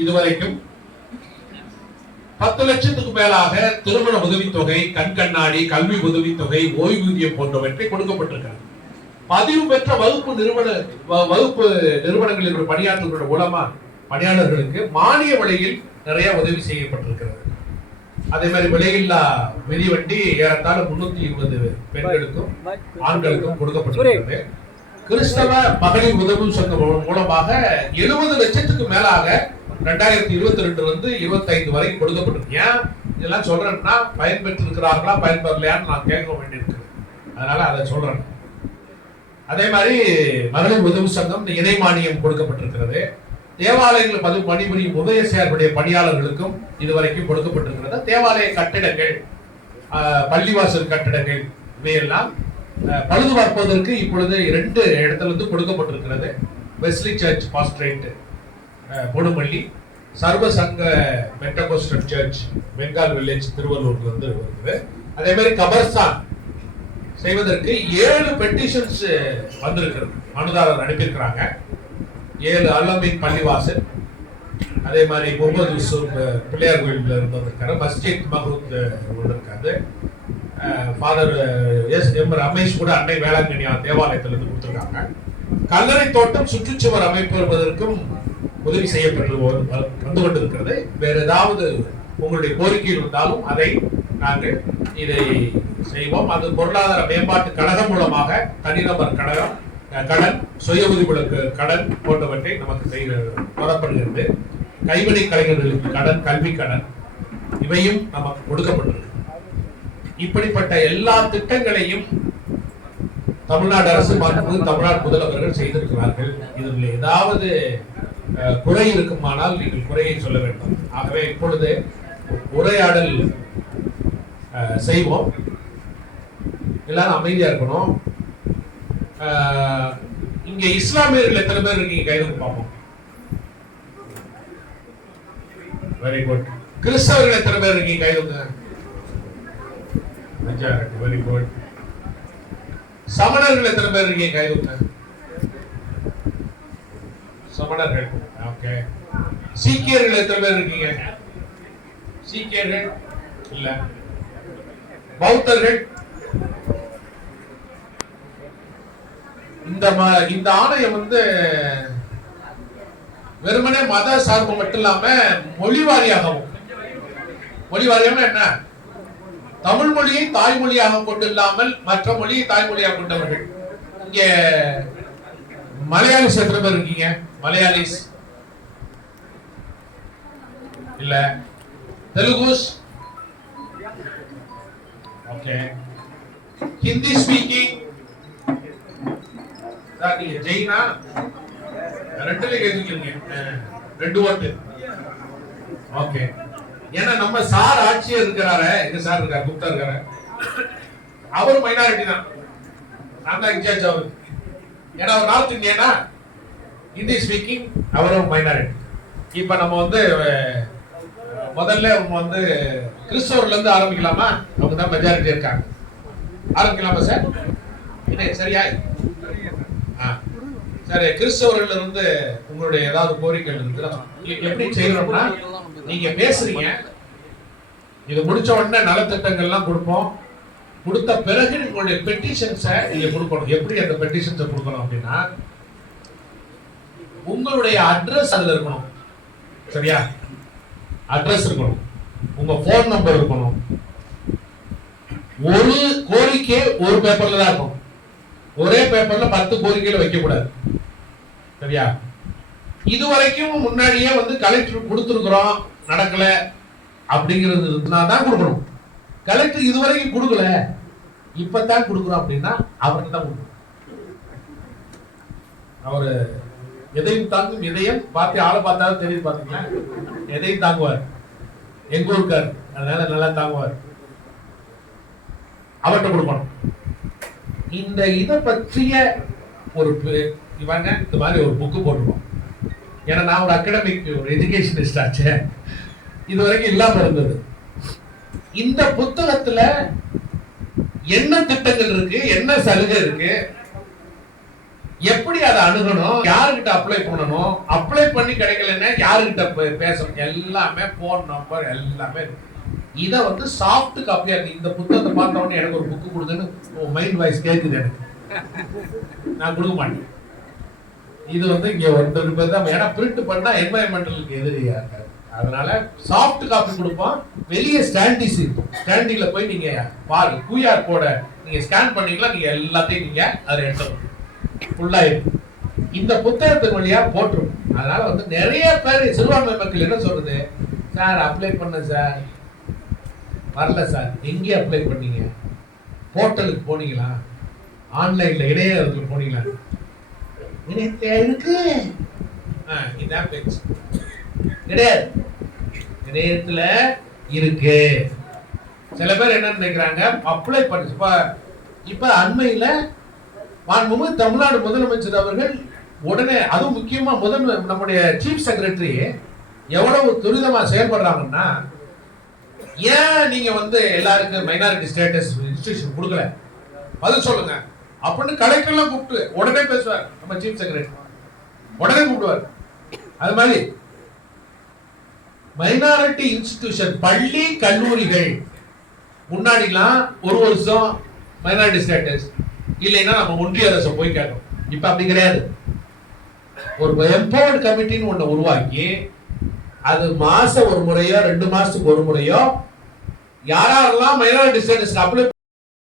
இதுவரைக்கும் பத்து லட்சத்துக்கு மேலாக திருமண உதவித்தொகை கண் கண்ணாடி கல்வி உதவித்தொகை ஓய்வூதியம் போன்றவற்றை கொடுக்கப்பட்டிருக்கிறது. பதிவு பெற்ற வகுப்பு நிறுவன வகுப்பு நிறுவனங்களில் பணியாற்றுகிற மூலமா பணியாளர்களுக்கு மானிய விலையில் நிறைய உதவி செய்யப்பட்டிருக்கிறது. அதே மாதிரி விலையில்லா மிதிவண்டி ஏறத்தாழ முன்னூத்தி இருபது பெண்களுக்கும் ஆண்களுக்கும் கொடுக்கப்பட்டிருக்கிறது. கிறிஸ்தவ மகளிர் உதவி சங்கம் மூலமாக எழுபது லட்சத்துக்கு மேலாக ரெண்டாயிரத்தி இருபத்தி ரெண்டு வந்து இருபத்தைந்து வரை கொடுக்கப்பட்டிருக்கு. ஏன்? இதெல்லாம் சொல்றேன்னா பயன்பெற்று இருக்கிறார்களா பயன்பெறலையான்னு நான் கேட்க வேண்டியிருக்கு. அதனால அதை சொல்றேன். அதே மாதிரி மகளிர் உதவி சங்கம் இணை மானியம் கொடுக்கப்பட்டிருக்கிறது. தேவாலயங்கள் பதிவு பணிபுரியும் உதயசேருடைய பணியாளர்களுக்கும் இதுவரைக்கும் கொடுக்கப்பட்டிருக்கிறது. தேவாலய கட்டிடங்கள் பள்ளிவாசல் கட்டிடங்கள் இவையெல்லாம் பழுது பார்ப்பதற்கு இப்பொழுது இரண்டு இடத்துல இருந்து கொடுக்கப்பட்டிருக்கிறது. வெஸ்லி சர்ச் பாஸ்ட்ரேட் பொடுமல்லி சர்வசங்க சங்க சர்ச் பெங்கால் வில்லேஜ் திருவள்ளூர்ல இருந்து வருது. அதே மாதிரி கபர்ஸ்தான் செய்வதற்கு ஏழு பெட்டிஷன்ஸ் வந்திருக்கிறது. மனுதாரர் அனுப்பியிருக்கிறாங்க. ஏழு அலமின் பள்ளிவாசல் அதே மாதிரி முகமது யூசுப் பிள்ளையார் கோயிலில் இருந்து வந்திருக்காரு. மஸ்ஜித் மஹூத் இருக்காரு. ஃபாதர் எஸ் எம் ரமேஷ் கூட அன்னை வேளாங்கண்ணி தேவாலயத்திலிருந்து கொடுத்துருக்காங்க. கல்லறை தோட்டம் சுற்றுச்சுவர் அமைப்பதற்கும் உதவி செய்யப்பட்டு வந்து கொண்டிருக்கிறது. வேற ஏதாவது உங்களுடைய கோரிக்கை இருந்தாலும் அதை நாங்கள் இதை செய்வோம். அது பொருளாதார மேம்பாட்டு கழகம் மூலமாக தனிநபர் கழகம் கடன் சுய உதவிகளுக்கு கடன் போன்றவற்றை நமக்கு செய்ய தரப்படுகிறது கைவினை கலைஞர்களுக்கு கடன் கல்வி கடன் இவையும் நமக்கு கொடுக்கப்பட்டிருக்கு. இப்படிப்பட்ட எல்லா திட்டங்களையும் தமிழ்நாடு அரசு பார்க்கும்போது தமிழ்நாடு முதல்வர்கள் செய்திருக்கிறார்கள். இதில் ஏதாவது அஹ், குறை இருக்குமானால் நீங்கள் குறையை சொல்ல வேண்டும். ஆகவே இப்பொழுது உரையாடல் செய்வோம். எல்லாரும் அமைதியா இருக்கணும். இங்க இஸ்லாமியர்கள் எத்தனை பேர் இருக்கீங்க? கைது பார்ப்போம். வெரி குட் கிறிஸ்தவர்கள் எத்தனை பேர் இருக்கீங்க? கைதுங்க அஞ்சாறு வெரி குட் சமணர்கள் எத்தனை பேர் இருக்கீங்க கைதுங்க சமணர்கள். ஓகே. சீக்கியர்கள் எத்தனை பேர் இருக்கீங்க? சீக்கியர்கள்? இல்ல. பௌத்தர்கள்? இந்த ம- இந்த ஆணையம் வந்து வெறுமனே மத சார்பு மட்டும் இல்லாம மொழி வாரியாகவும். மொழி வாரியாம என்ன? தமிழ் மொழியை தாய்மொழியாக கொண்டு இல்லாமல் மற்ற மொழியை தாய்மொழியாக கொண்டவர்கள். இங்க மலையாளிஸ் எத்தனை பேர் இருக்கீங்க. மலையாளிஸ். இல்ல. தெலுங்குஸ் ஓகே. ஹிந்தி ஸ்பீக்கிங். நீங்க ஜெயினா? ரெண்டுல கேட்டுக்கிறீங்க ரெண்டு ஓட்டு. ஓகே. ஏன்னா நம்ம சார் ஆட்சியர் இருக்கிறாரு எங்க சார் இருக்காரு குப்தா இருக்காரு. அவரும் மைனாரிட்டி தான். நான் தான் இன்சார்ஜ் அவரு. ஏன்னா அவர் நார்த் இந்தியனா ஹிந்தி ஸ்பீக்கிங் அவரும் மைனாரிட்டி இப்ப நம்ம வந்து முதல்ல அவங்க வந்து கிறிஸ்தவர்ல இருந்து ஆரம்பிக்கலாமா? அவங்க தான் மெஜாரிட்டி இருக்காங்க. ஆரம்பிக்கலாமா சார் இல்லை சரியா ஆ. சரி கிறிஸ்தவர்கள் இருந்து உங்களுடைய ஏதாவது கோரிக்கைகள் இருக்குதா? எப்படி செய்யறோம்னா நீங்க பேசுறீங்க. இது முடிச்ச உடனே நலத்திட்டங்கள்லாம் கொடுப்போம். கொடுத்த பிறகு உங்களுடைய பெட்டிஷன்ஸை நீங்க கொடுக்கணும். எப்படி அந்த பெட்டிஷன்ஸை கொடுக்கணும் அப்படின்னா உங்களுடைய அட்ரஸ் அதுல இருக்கணும். சரியா? அட்ரஸ் இருக்கணும். உங்க போன் நம்பர் இருக்கணும். ஒரு கோரிக்கை ஒரு பேப்பர்ல தான் இருக்கும் ஒரே பேப்பர்ல பத்து கோரிக்கையில வைக்க கூடாது சரியா? இது வரைக்கும் முன்னாடியே வந்து கலெக்டர் கொடுத்துருக்குறோம் நடக்கல அப்படிங்கிறது இருந்தா தான் கொடுக்கணும். கலெக்டர் இது வரைக்கும் கொடுக்கல. இப்பதான் கொடுக்குறோம் அப்படின்னா அவருக்கு தான் கொடுக்கணும். அவரு எதையும் தாங்கும் எதையும் பார்த்து ஆளை பார்த்தாலும் தெரியுது பாத்தீங்களா? எதையும் தாங்குவார். எங்க ஊருக்கார். அதனால நல்லா தாங்குவார். அவர்கிட்ட கொடுக்கணும். இந்த இதை பற்றிய ஒரு இவங்க இந்த மாதிரி ஒரு புக்கு போட்டுருவோம் ஏன்னா நான் ஒரு அகடமிக் ஒரு எஜுகேஷனிஸ்ட் ஆச்சு. இது வரைக்கும் இல்லாமல் இருந்தது. இந்த புத்தகத்துல என்ன திட்டங்கள் இருக்கு என்ன சலுகை இருக்கு எப்படி அதை அணுகணும் யாருக்கிட்ட அப்ளை பண்ணணும் அப்ளை பண்ணி கிடைக்கலன்னா யாருகிட்ட பே- பேசணும்? எல்லாமே போன் நம்பர் எல்லாமே இருக்கு. இதை வந்து சாஃப்ட் காப்பியா இருக்கு. இந்த புத்தகத்தை பார்த்த உடனே எனக்கு ஒரு புக்கு கொடுங்கன்னு மைண்ட் வாய்ஸ் கேட்குது எனக்கு. நான் கொடுக்க மாட்டேன். இது வந்து இங்க ஒருத்தர் பேர் தான் ஏன்னா பிரிண்ட் பண்ணா என்வாயன்மெண்டலுக்கு எதிரியா இருக்காது அதனால சாஃப்ட் காப்பி கொடுப்போம். வெளியே ஸ்டாண்டிஸ் இருக்கும் ஸ்டாண்டிங்ல போய் நீங்க பாருங்க கியூஆர் கோட நீங்க ஸ்கேன் பண்ணீங்களா நீங்க எல்லாத்தையும் நீங்க அதை எடுத்துக்கணும் ஃபுல்லா இருக்கும் இந்த புத்தகத்தின் வழியா போட்டுரும். அதனால வந்து நிறைய பேர் சிறுபான்மை மக்கள் என்ன சொல்றது? சார் அப்ளை பண்ண சார். வரல சார். எங்கே அப்ளை பண்ணீங்க? போர்ட்டலுக்கு போனீங்களா? ஆன்லைன்ல இணையதளத்துல போனீங்களா? இணையத்துல இருக்கு. ஆ, இதான் பேச்சு கிடையாது. இணையத்துல இருக்கு. சில பேர் என்ன நினைக்கிறாங்க அப்ளை பண்ணி. இப்ப இப்ப அண்மையில மாண்புமிகு தமிழ்நாடு முதலமைச்சர் அவர்கள் உடனே அதுவும் முக்கியமா முதல் நம்முடைய சீஃப் செக்ரட்டரி எவ்வளவு துரிதமா செயல்படுறாங்கன்னா ஏன் நீங்க வந்து எல்லாருக்கும் மைனாரிட்டி ஸ்டேட்டஸ் இன்ஸ்டிடியூஷன் கொடுக்கல? பதில் சொல்லுங்க. அப்படின்னு கலெக்டர்லாம் கூப்பிட்டு உடனே பேசுவார். நம்ம சீஃப் செக்ரட்டரி உடனே கூப்பிடுவார். அது மாதிரி மைனாரிட்டி இன்ஸ்டிடியூஷன் பள்ளி கல்லூரிகள். முன்னாடிலாம் ஒரு வருஷம் மைனாரிட்டி ஸ்டேட்டஸ் இல்லைன்னா நம்ம ஒன்றிய அரசு போய் கேட்கணும் இப்ப அப்படி கிடையாது. ஒரு எம்பவர்டு கமிட்டின்னு ஒண்ணு உருவாக்கி அது மாசம் ஒரு முறையோ ரெண்டு மாசத்துக்கு ஒரு முறையோ யாரெல்லாம் மைனாரிட்டி ஸ்டேட்டஸ் அப்ளை